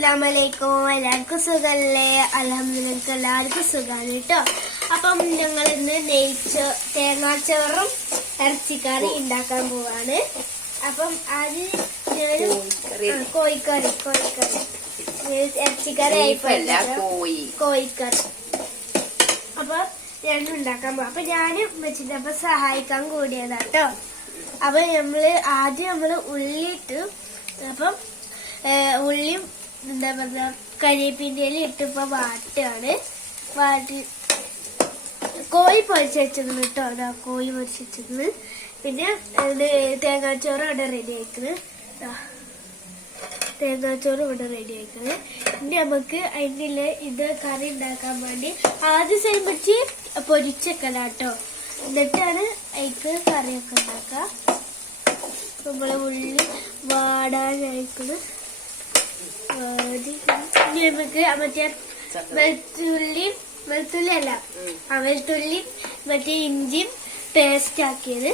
അസ്സലാമലൈക്കും. എല്ലാവർക്കും സുഖല്ലേ? അലഹമ്മദിക്ക് എല്ലാവർക്കും സുഖമാണ് കേട്ടോ. അപ്പം ഞങ്ങൾ ഇന്ന് നെയ്ച്ചോ തേങ്ങാച്ചോറും ഇറച്ചിക്കറി ഉണ്ടാക്കാൻ പോവാണ്. അപ്പം ആദ്യം ഞാൻ കോഴിക്കറി. കോഴിക്കറി. ഇറച്ചിക്കറി ആയിപ്പോയി കോഴി. കോഴിക്കറി. അപ്പൊ രണ്ടും ഉണ്ടാക്കാൻ പോകും അപ്പൊ ഞാനും വെച്ചിട്ട് അപ്പൊ സഹായിക്കാൻ കൂടിയതാട്ടോ അപ്പൊ നമ്മൾ ആദ്യം നമ്മൾ ഉള്ളിയിട്ട് അപ്പം ഉള്ളിയും എന്താ പറയുക കരിയേപ്പിന്റെ ഇട്ടിപ്പോൾ വാട്ടാണ് വാട്ടി കോഴി പൊരിച്ച് വെച്ചിരുന്നു കേട്ടോ അതാ കോഴി പൊരിച്ച് വെച്ചിരുന്നു പിന്നെ തേങ്ങാച്ചോറ് അവിടെ റെഡി ആക്കുന്നത്. തേങ്ങാച്ചോറ് ഇവിടെ റെഡി ആക്കുന്നത് ഇനി നമുക്ക് അതിന്റെ ഇത് കറി ഉണ്ടാക്കാൻ വേണ്ടി ആദ്യം സൈഡ് വെച്ച് പൊരിച്ചേക്കണം കേട്ടോ എന്നിട്ടാണ് അതിക്ക് കറിയൊക്കെ ഉണ്ടാക്കുക. നമ്മളെ ഉള്ളി വാടാൻ വാടി ഇനി നമുക്ക് മറ്റേ വെളുത്തുള്ളി വെളുത്തുള്ളി അല്ല ഉം. ആ വെളുത്തുള്ളി മറ്റേ ഇഞ്ചിയും പേസ്റ്റ് ആക്കിയത്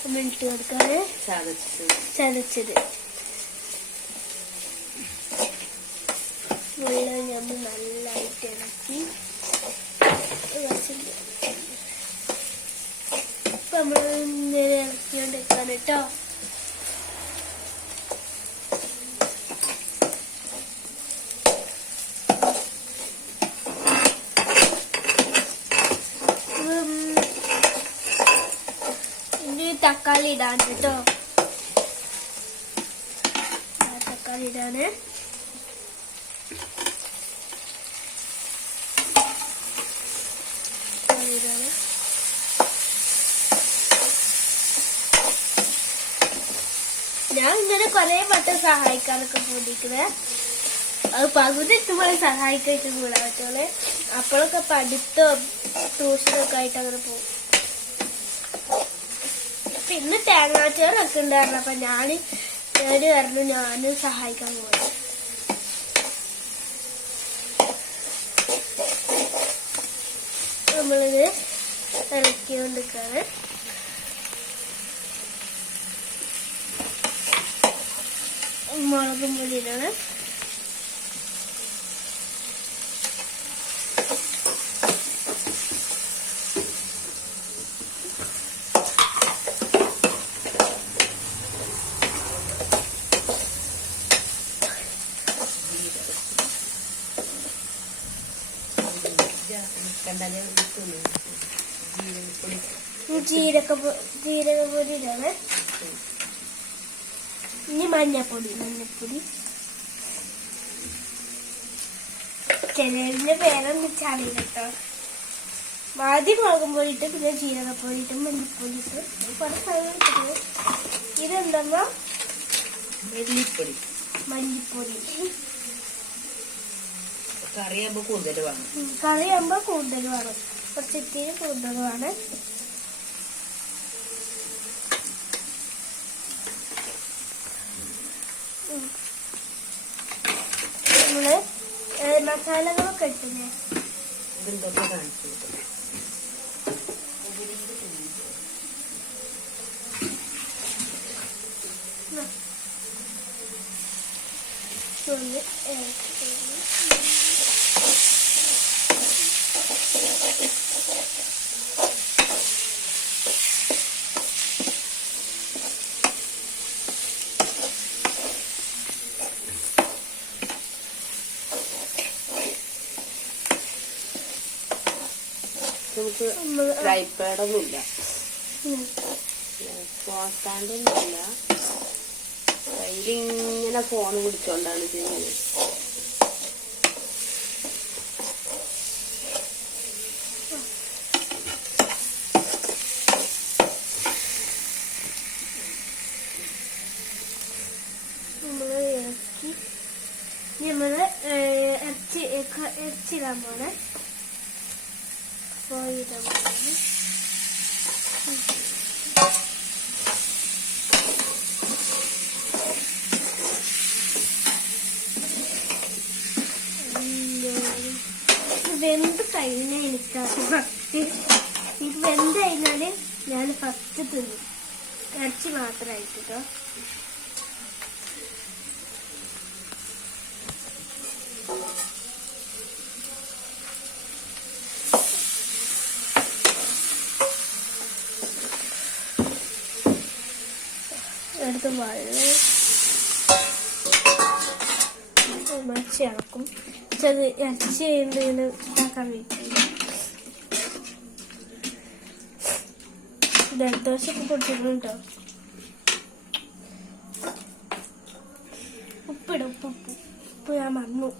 നമ്മൾ ഇട്ട് കൊടുക്കാറ് ചതച്ചത്. ചതച്ചത്. വെള്ളം നമ്മൾ നല്ലതായിട്ട് ഇളക്കി വച്ചിട്ട് ഇപ്പൊ നമ്മൾ ഇങ്ങനെ ഇളക്കിക്കൊണ്ടിരിക്കാണ് കേട്ടോ ഉം. ഇനി തക്കാളി ഇടാൻ കേട്ടോ. തക്കാളി ഇടാണ് ഇടാണ് ഞാൻ ഇങ്ങനെ കൊറേ വട്ടം സഹായിക്കാനൊക്കെ പോയിരിക്കുന്നത് അത് പകുതി എത്തുമ്പോൾ സഹായിക്കാൻ കൂടാൻ പറ്റുള്ളൂ അപ്പോഴൊക്കെ പഠിത്തം ട്യൂഷനൊക്കെ ആയിട്ട് അങ്ങനെ പോകും. പിന്നെ തേങ്ങാച്ചോറൊക്കെ ഉണ്ടായിരുന്നു അപ്പൊ ഞാൻ ഞാൻ പറഞ്ഞു ഞാൻ സഹായിക്കാൻ പോയി നമ്മളിത് ഇളക്കിക്കൊണ്ടിരിക്കാണ് മുളകും പൊടിയിലാണ്. വെളുത്തുള്ളി. ജീരകപ്പൊടി ഈ ജീരക ജീരകപ്പൊടിയിലാണ് ഇനി മഞ്ഞപ്പൊടി മഞ്ഞപ്പൊടി. ചിലതിന്റെ പേരൊന്നും വെച്ചറിയില്ല കേട്ടോ. ആദ്യം മുളകും പൊടി ഇട്ട് പിന്നെ ജീരകപ്പൊടി ഇട്ട് മഞ്ഞപ്പൊടി ഇട്ട്. കുറെ സാധനം ഇതെന്താ മല്ലിപ്പൊടി. മല്ലിപ്പൊടി. കറിയാകുമ്പോ കൂടുതൽ വേണം. ഉം, കറിയാകുമ്പോ കൂടുതൽ വേണം. കുറച്ച് ഇത്തിരി കൂടുതൽ വേണം. നമ്മൾ മസാലകളൊക്കെ ഇട്ടില്ലേ? ഇതെന്തൊക്കെ കാണിച്ചു കൊടുക്കണം. ഒന്ന് ഇളക്കി. നമുക്ക് നമ്മൾ ഫ്രൈ പാഡൊന്നുമില്ല ഉം. ഫോൺ സ്റ്റാൻഡൊന്നുമില്ല കയ്യിലിങ്ങനെ ഫോൺ പിടിച്ചോണ്ടാണ് ചെയ്യുന്നത്. ഇറച്ചി ഇറക്കി ഇറച്ചി ഇറച്ചിടാൻ പോണേ. മിസ്സാക്കി ഫസ്റ്റ് ഞാൻ ഫസ്റ്റ് തിന്നും. ഇറച്ചി മാത്രമായിട്ട് കേട്ടോ എടുത്ത് വെള്ളം മറിച്ച് ഇളക്കും പക്ഷെ അത് ഇറച്ചി കഴിയുമ്പോൾ ഇങ്ങനെ ഇതാക്കാൻ വേണ്ടി ജലദോഷമൊക്കെ പൊട്ടിക്കുന്നുണ്ടോ ഉപ്പിടും ഉപ്പ് ഉപ്പ് ഉപ്പ് ഞാൻ മറന്നു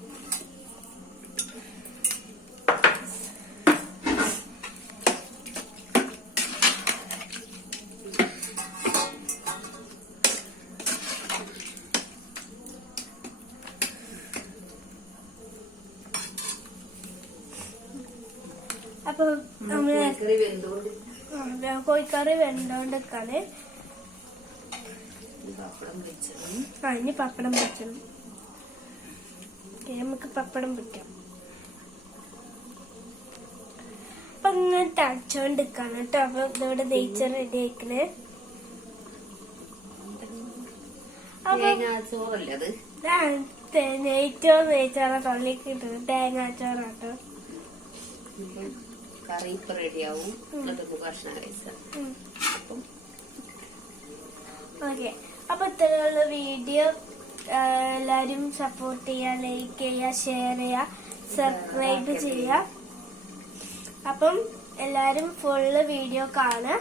അപ്പൊ നമ്മൾ കോഴിക്കറി പപ്പടം വെച്ചതും ആ ഇനി പപ്പടം ഓക്കേ, നമുക്ക് പപ്പടം പൊരിക്കാം. അപ്പൊ ഇങ്ങനെ തളിച്ചോണ്ടിരിക്കാണ് കേട്ടോ. അപ്പൊ ഇതിവിടെ ദയിച്ച റെഡി ആയിക്കണേ. നെയ്ച്ചോറ് നെയ്ച്ചോറ തൊള്ളിക്ക് കിട്ടുന്നത് തേങ്ങാച്ചോറാട്ടോ കറി ഇപ്പൊ റെഡിയാവും. എന്നിട്ട് നമുക്ക് ഭക്ഷണം കഴിച്ചാൽ അപ്പം ഓക്കെ. അപ്പൊ ഇത്തരമുള്ള വീഡിയോ എല്ലാരും സപ്പോർട്ട് ചെയ്യാ ലൈക്ക് ചെയ്യാ ഷെയർ ചെയ്യാ സബ്സ്ക്രൈബ് ചെയ്യുക അപ്പം എല്ലാരും ഫുള്ള് വീഡിയോ കാണാ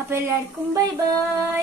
അപ്പൊ എല്ലാവർക്കും ബൈ ബൈ